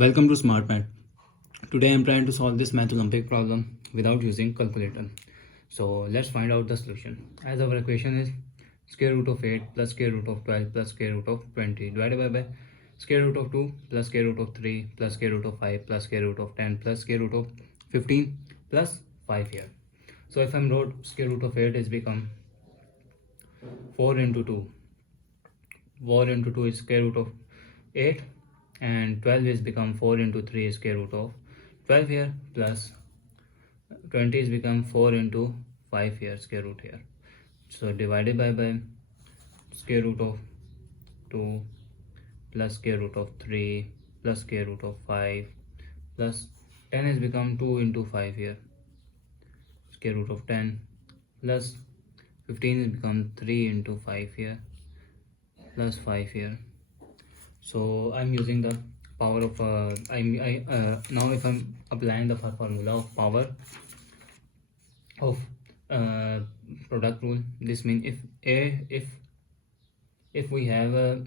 Welcome to Smart Math. Today I am trying to solve this Math Olympic problem without using calculator. So let's find out the solution. As our equation is square root of 8 plus square root of 12 plus square root of 20 divided by square root of 2 plus square root of 3 plus square root of 5 plus square root of 10 plus square root of 15 plus 5 here. So if I'm wrote square root of 8 is become 4 into 2. 4 into 2 is square root of 8. And 12 is become 4 into 3 is square root of 12 here, plus 20 is become 4 into 5 here, square root here. So divided by square root of 2 plus square root of 3 plus square root of 5 plus 10 is become 2 into 5 here, square root of 10 plus 15 is become 3 into 5 here plus 5 here. So I'm using the power of now if I'm applying the formula of power of product rule, this means if we have a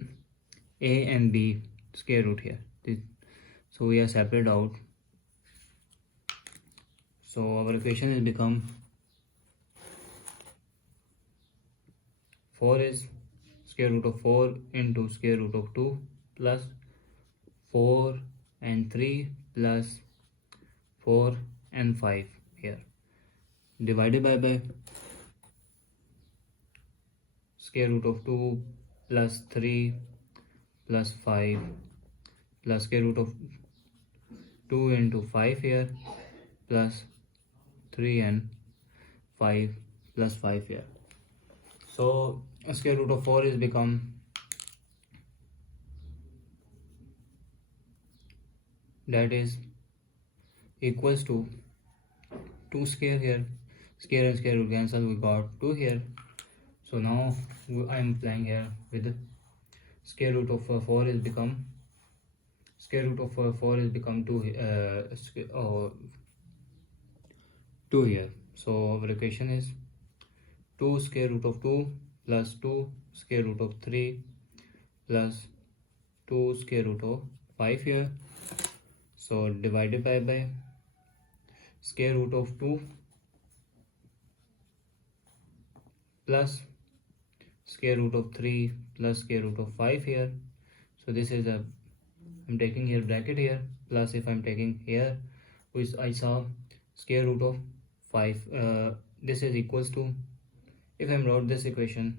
and b square root here, so we are separate out. So our equation is become 4 is square root of 4 into square root of 2 plus 4 and 3 plus 4 and 5 here, divided by square root of 2 plus 3 plus 5 plus square root of 2 into 5 here plus 3 and 5 plus 5 here. So square root of 4 is become that is equals to 2 square here, square and square root cancel, we got 2 here. So now I am applying here with square root of 4 is become square root of 4 is become 2 here. So our equation is 2 square root of 2 plus 2 square root of 3 plus 2 square root of 5 here. So divided by square root of 2 plus square root of 3 plus square root of 5 here. So this is I'm taking here bracket here, plus if I'm taking here which I saw square root of 5, this is equals to, if I'm wrote this equation,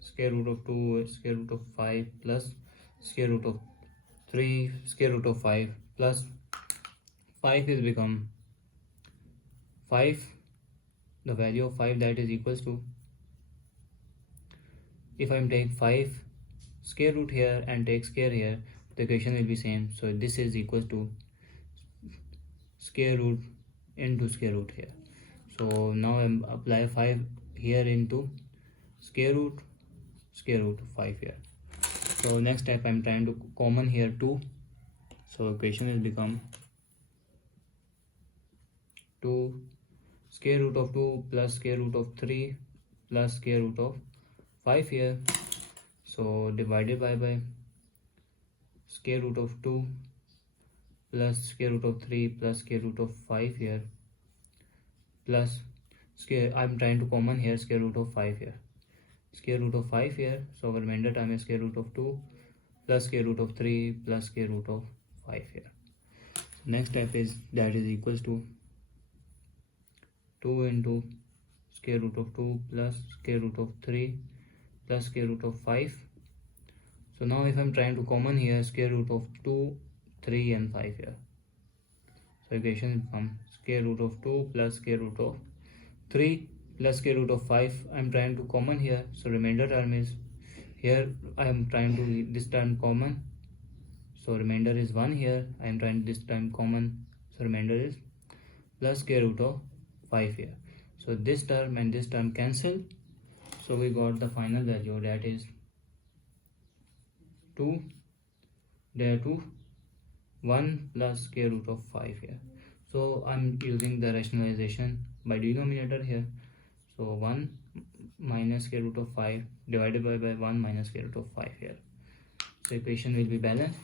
square root of 2 square root of 5 plus square root of 3 square root of 5 plus 5 is become 5, the value of 5, that is equals to, if I'm take 5 square root here and take square here, the equation will be same. So this is equals to square root into square root here. So now I'm apply 5 here into square root 5 here. So next step I'm trying to common here 2. So equation will become 2 square root of 2 plus square root of 3 plus square root of 5 here. So divided by square root of 2 plus square root of 3 plus square root of 5 here plus I'm trying to common here square root of 5 here, square root of 5 here. So our remainder term is square root of 2 plus square root of 3 plus square root of 5 here. So next step is that is equals to 2 into square root of 2 plus square root of 3 plus square root of 5. So now if I'm trying to common here square root of 2, 3 and 5 here. So equation becomes square root of 2 plus square root of 3 plus square root of 5. I'm trying to common here. So remainder term is here. I am trying to this term common. So remainder is 1 here. I am trying this time common. So remainder is plus square root of 5 here. So this term and this term cancel. So we got the final value, that is 2 there 2 1 plus square root of 5 here. So I'm using the rationalization by denominator here. So 1 minus square root of 5 divided by 1 minus square root of 5 here. So equation will be balanced.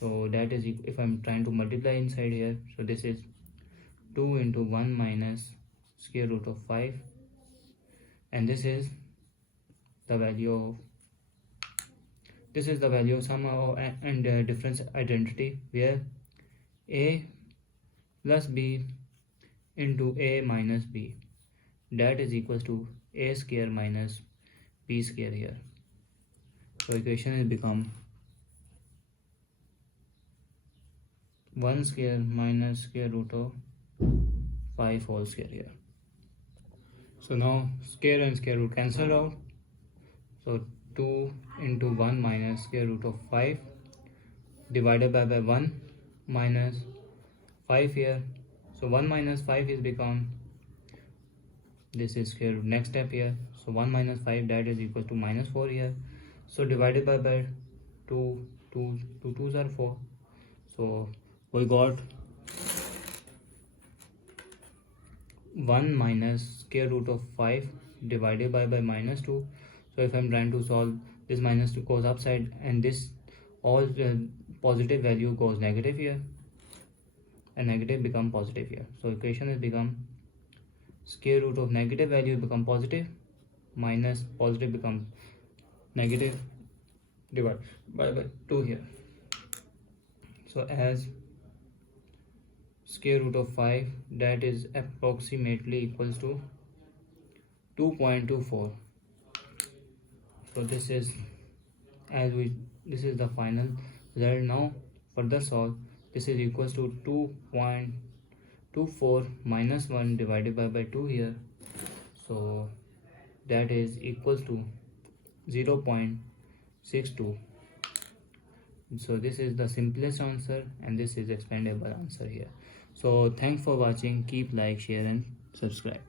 So that is, if I'm trying to multiply inside here, so this is 2 into 1 minus square root of 5, and this is the value of sum and difference identity, where a plus b into a minus b, that is equals to a square minus b square here. So equation has become 1 square minus square root of 5 whole square here. So now square and square root cancel out. So 2 into 1 minus square root of 5 divided by 1 minus 5 here. So 1 minus 5 is become, this is square root. Next step here, so 1 minus 5, that is equal to minus 4 here. So divided by 2, 2 2's are 4. So we got 1 minus square root of 5 divided by minus 2. So if I'm trying to solve, this minus 2 goes upside, and this all positive value goes negative here, and negative become positive here. So equation has become square root of negative value become positive minus positive become negative divided by 2 here. So as square root of 5, that is approximately equals to 2.24. So this is the final result. Now further solve, this is equals to 2.24 minus 1 divided by 2 here. So that is equals to 0.62. So this is the simplest answer, and this is expandable answer here. So thanks for watching. Keep like, share and subscribe.